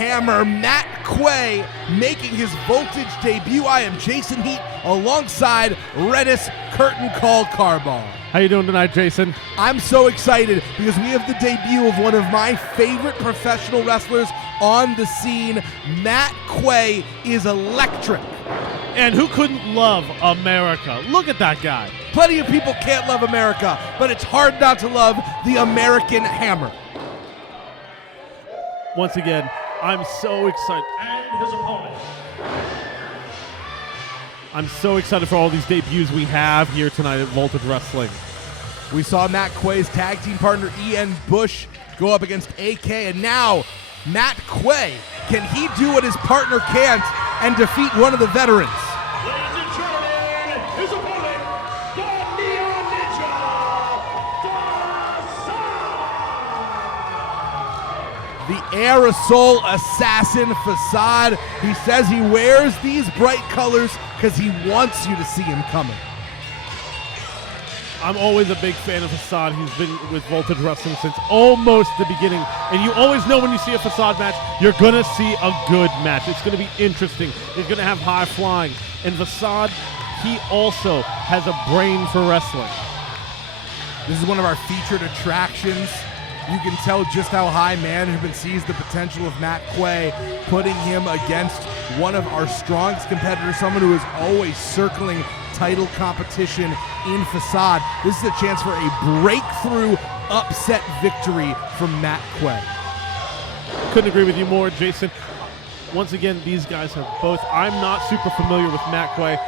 Hammer, Matt Quay, making his Voltage debut. I am Jason Heat alongside Redis Curtain Call Carball. How you doing tonight, Jason? I'm so excited because we have the debut of one of my favorite professional wrestlers on the scene. Matt Quay is electric. And who couldn't love America? Look at that guy. Plenty of people can't love America, but it's hard not to love the American Hammer. Once again, I'm so excited. And his opponent. I'm so excited for all these debuts we have here tonight at Voltage Wrestling. We saw Matt Quay's tag team partner Ian Bush go up against AK, and now Matt Quay, can he do what his partner can't and defeat one of the veterans? Ladies and gentlemen, his opponent, the Neon Ninja, Facade. The aerosol assassin Facade. He says he wears these bright colors because he wants you to see him coming. I'm always a big fan of Facade. He's been with Voltage Wrestling since almost the beginning. And you always know when you see a Facade match, you're going to see a good match. It's going to be interesting. He's going to have high flying. And Facade, he also has a brain for wrestling. This is one of our featured attractions. You can tell just how high management sees the potential of Matt Quay, putting him against one of our strongest competitors, someone who is always circling title competition in Facade. This is a chance for a breakthrough upset victory from Matt Quay. Couldn't agree with you more, Jason. Once again, these guys are both, I'm not super familiar with Matt Quay.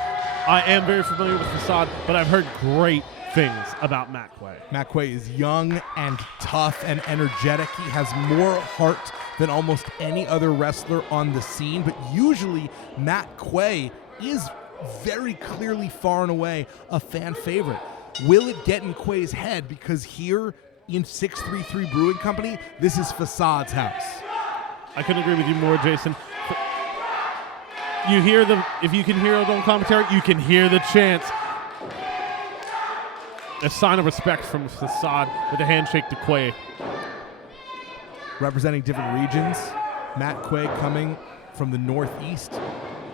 I am very familiar with Facade, but I've heard great things about Matt Quay. Matt Quay is young and tough and energetic. He has more heart than almost any other wrestler on the scene, but usually Matt Quay is very clearly far and away a fan favorite. Will it get in Quay's head? Because here in 633 Brewing Company, this is Facade's house. I couldn't agree with you more, Jason. You hear them, if you can hear it on commentary, you can hear the chants. A sign of respect from Facade with a handshake to Quay. Representing different regions, Matt Quay coming from the Northeast,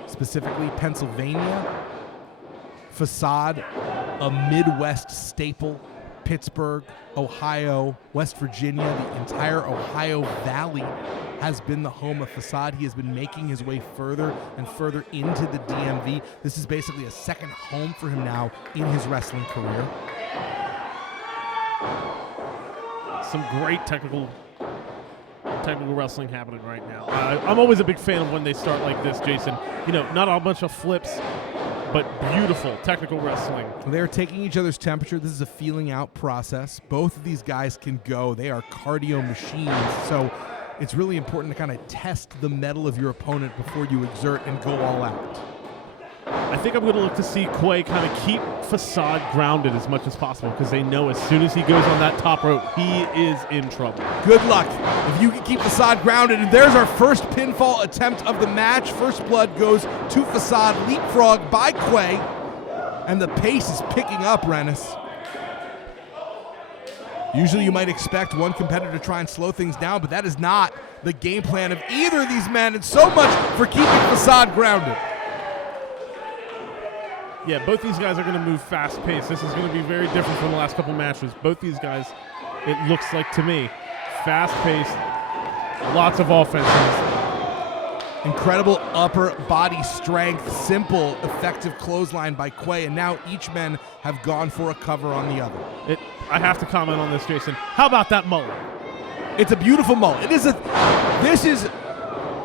specifically Pennsylvania. Facade, a Midwest staple. Pittsburgh, Ohio, West Virginia, the entire Ohio Valley has been the home of Facade. He has been making his way further and further into the DMV. This is basically a second home for him now in his wrestling career. Some great technical wrestling happening right now. I'm always a big fan of when they start like this, Jason. You know, not a bunch of flips, but beautiful technical wrestling. They're taking each other's temperature. This is a feeling out process. Both of these guys can go. They are cardio machines. So it's really important to kind of test the mettle of your opponent before you exert and go all out. I think I'm going to look to see Quay kind of keep Facade grounded as much as possible because they know as soon as he goes on that top rope, he is in trouble. Good luck. If you can keep Facade grounded, and there's our first pinfall attempt of the match. First blood goes to Facade, leapfrog by Quay, and the pace is picking up, Rennis. Usually you might expect one competitor to try and slow things down, but that is not the game plan of either of these men, and so much for keeping Facade grounded. Yeah, both these guys are going to move fast-paced. This is going to be very different from the last couple matches. Both these guys, it looks like to me, fast-paced, lots of offenses. Incredible upper body strength, simple, effective clothesline by Quay, and now each men have gone for a cover on the other. I have to comment on this, Jason. How about that mullet? It's a beautiful mullet. This is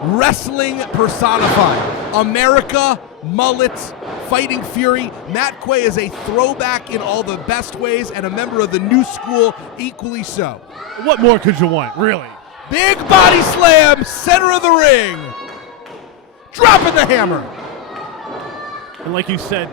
wrestling personified. America, mullets, fighting fury. Matt Quay is a throwback in all the best ways and a member of the new school equally so. What more could you want, really? Big body slam, center of the ring. Dropping the hammer. And like you said,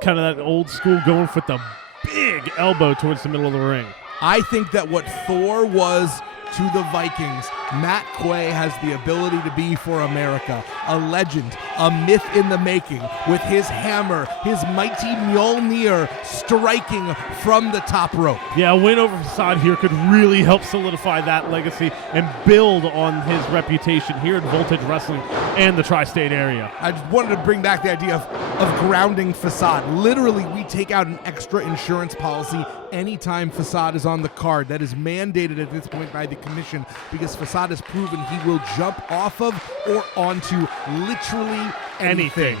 kind of that old school going for the big elbow towards the middle of the ring. I think that what Thor was to the Vikings, Matt Quay has the ability to be for America a legend, a myth in the making, with his hammer, his mighty Mjolnir striking from the top rope. Yeah, a win over Facade here could really help solidify that legacy and build on his reputation here at Voltage Wrestling and the tri-state area. I just wanted to bring back the idea of grounding Facade. Literally, we take out an extra insurance policy anytime Facade is on the card. That is mandated at this point by the commission because Facade has proven he will jump off of or onto literally anything.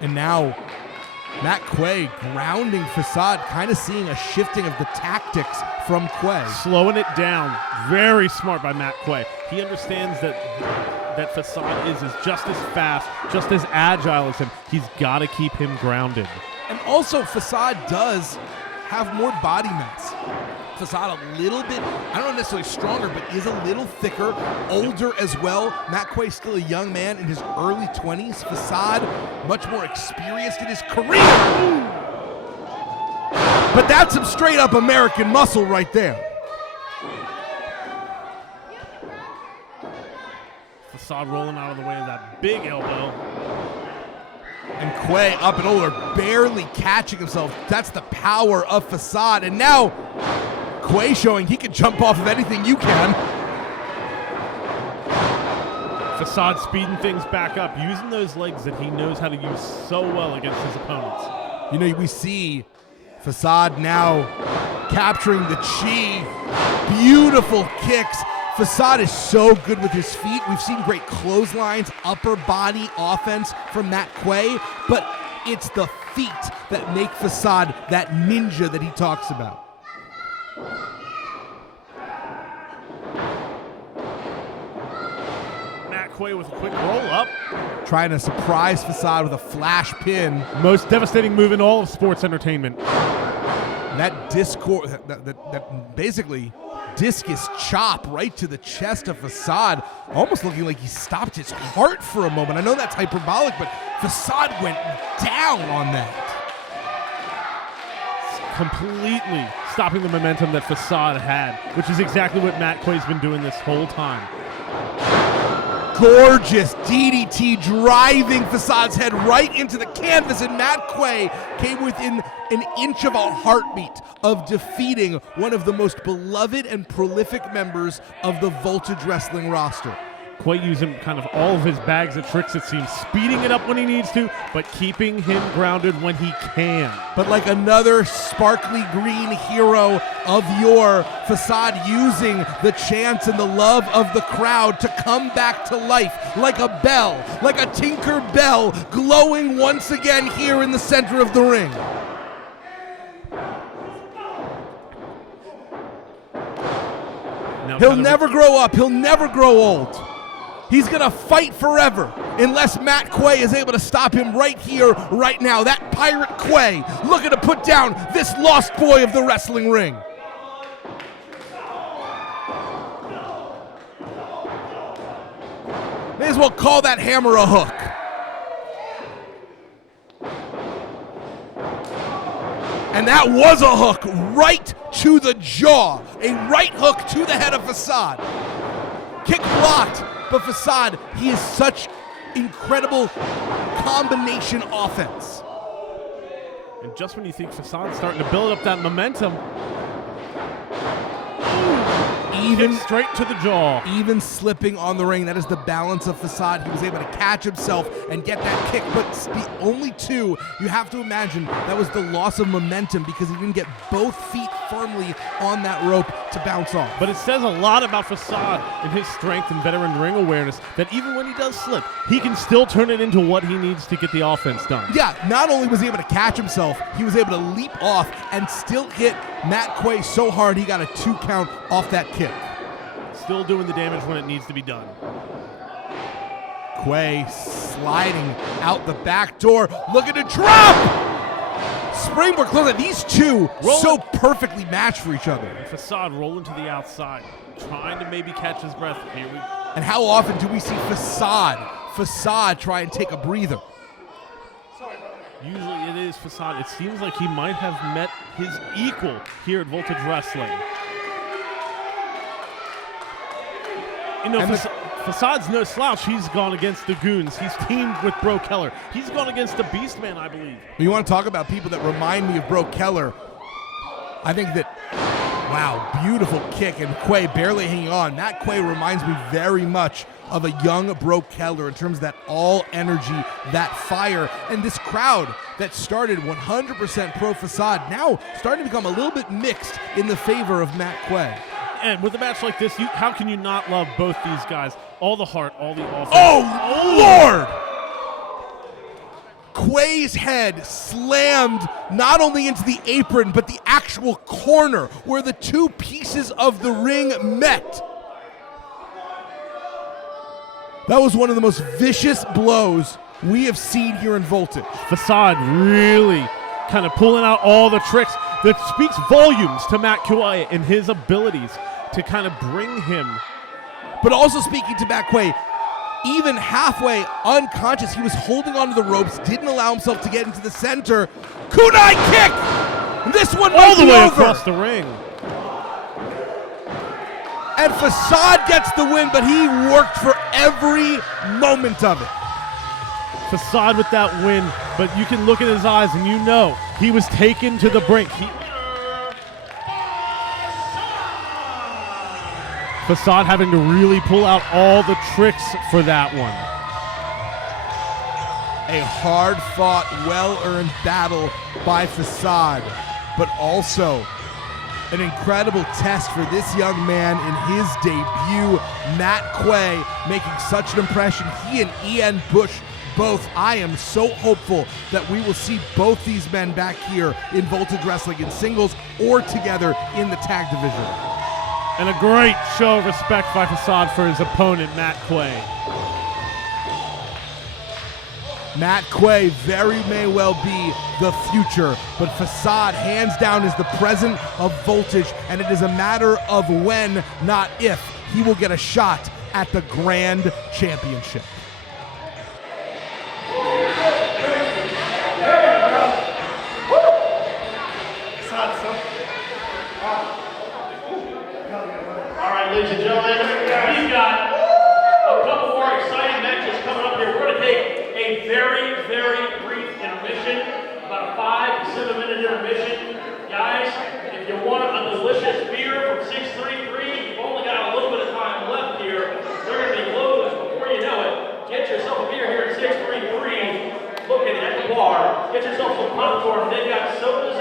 And now Matt Quay grounding Facade, kind of seeing a shifting of the tactics from Quay. Slowing it down. Very smart by Matt Quay. He understands that Facade is just as fast, just as agile as him. He's got to keep him grounded. And also, Facade does have more body mass. Facade a little bit, I don't know necessarily stronger, but is a little thicker, older as well. Matt Quay still a young man in his early 20s. Facade much more experienced in his career. But that's some straight up American muscle right there. Facade rolling out of the way of that big elbow. And Quay up and over, barely catching himself. That's the power of Facade. And now Quay showing he can jump off of anything you can. Facade speeding things back up, using those legs that he knows how to use so well against his opponents. You know, we see Facade now capturing the chi. Beautiful kicks. Facade is so good with his feet. We've seen great clotheslines, upper body offense from Matt Quay, but it's the feet that make Facade that ninja that he talks about. Matt Quay with a quick roll up. Trying to surprise Facade with a flash pin. Most devastating move in all of sports entertainment. That that basically discus chop right to the chest of Facade, almost looking like he stopped his heart for a moment. I know that's hyperbolic, but Facade went down on that. Completely stopping the momentum that Facade had, which is exactly what Matt Quay's been doing this whole time. Gorgeous DDT driving Facade's head right into the canvas, and Matt Quay came within an inch of a heartbeat of defeating one of the most beloved and prolific members of the Voltage Wrestling roster. Quay using kind of all of his bags of tricks, it seems, speeding it up when he needs to, but keeping him grounded when he can. But like another sparkly green hero of yore, Facade using the chants and the love of the crowd to come back to life like a bell, like a Tinker Bell, glowing once again here in the center of the ring. He'll never grow up. He'll never grow old. He's going to fight forever unless Matt Quay is able to stop him right here, right now. That Pirate Quay looking to put down this lost boy of the wrestling ring. May as well call that hammer a hook. And that was a hook right to the jaw. A right hook to the head of Facade. Kick blocked. But Facade, he is such incredible combination offense. And just when you think Facade's starting to build up that momentum, even straight to the jaw. Even slipping on the ring, that is the balance of Facade. He was able to catch himself and get that kick, but the only two, you have to imagine, that was the loss of momentum because he didn't get both feet firmly on that rope to bounce off. But it says a lot about Facade and his strength and veteran ring awareness that even when he does slip, he can still turn it into what he needs to get the offense done. Yeah, not only was he able to catch himself, he was able to leap off and still hit Matt Quay so hard he got a 2 count off that kick. Still doing the damage when it needs to be done. Quay sliding out the back door, looking to drop! Springboard close. These two so perfectly matched for each other. And Facade rolling to the outside, trying to maybe catch his breath. Here we go. And how often do we see Facade try and take a breather? Usually it is Facade. It seems like he might have met his equal here at Voltage Wrestling. You know, And Facade's no slouch. He's gone against the Goons. He's teamed with Bro Keller. He's gone against the Beastman, I believe. You want to talk about people that remind me of Bro Keller? I think that, wow, beautiful kick, and Quay barely hanging on. Matt Quay reminds me very much of a young Bro Keller in terms of that all energy, that fire, and this crowd that started 100% pro Facade, now starting to become a little bit mixed in the favor of Matt Quay. And with a match like this, how can you not love both these guys? All the heart, all the offense. Oh, Lord! Quay's head slammed not only into the apron, but the actual corner where the two pieces of the ring met. That was one of the most vicious blows we have seen here in Voltage. Facade really kind of pulling out all the tricks that speaks volumes to Matt Quay and his abilities to kind of bring him. But also speaking to Matt Quay, even halfway unconscious, he was holding onto the ropes, didn't allow himself to get into the center. Kunai kick! This one All the way over. across the ring. And Facade gets the win, but he worked for every moment of it. Facade with that win, but you can look in his eyes and you know he was taken to the brink. Facade having to really pull out all the tricks for that one. A hard-fought, well-earned battle by Facade, but also an incredible test for this young man in his debut. Matt Quay making such an impression. He and Ian Bush both. I am so hopeful that we will see both these men back here in Voltage Wrestling in singles or together in the tag division. And a great show of respect by Facade for his opponent, Matt Quay. Matt Quay very may well be the future, but Facade hands down is the present of Voltage, and it is a matter of when, not if, he will get a shot at the Grand Championship. Ladies and gentlemen, we've got a couple more exciting matches coming up here. We're going to take a very, very brief intermission, about a 5 to 7 minute intermission. Guys, if you want a delicious beer from 633, you've only got a little bit of time left here. They're going to be closed before you know it. Get yourself a beer here at 633, looking at the bar. Get yourself some popcorn. They've got sodas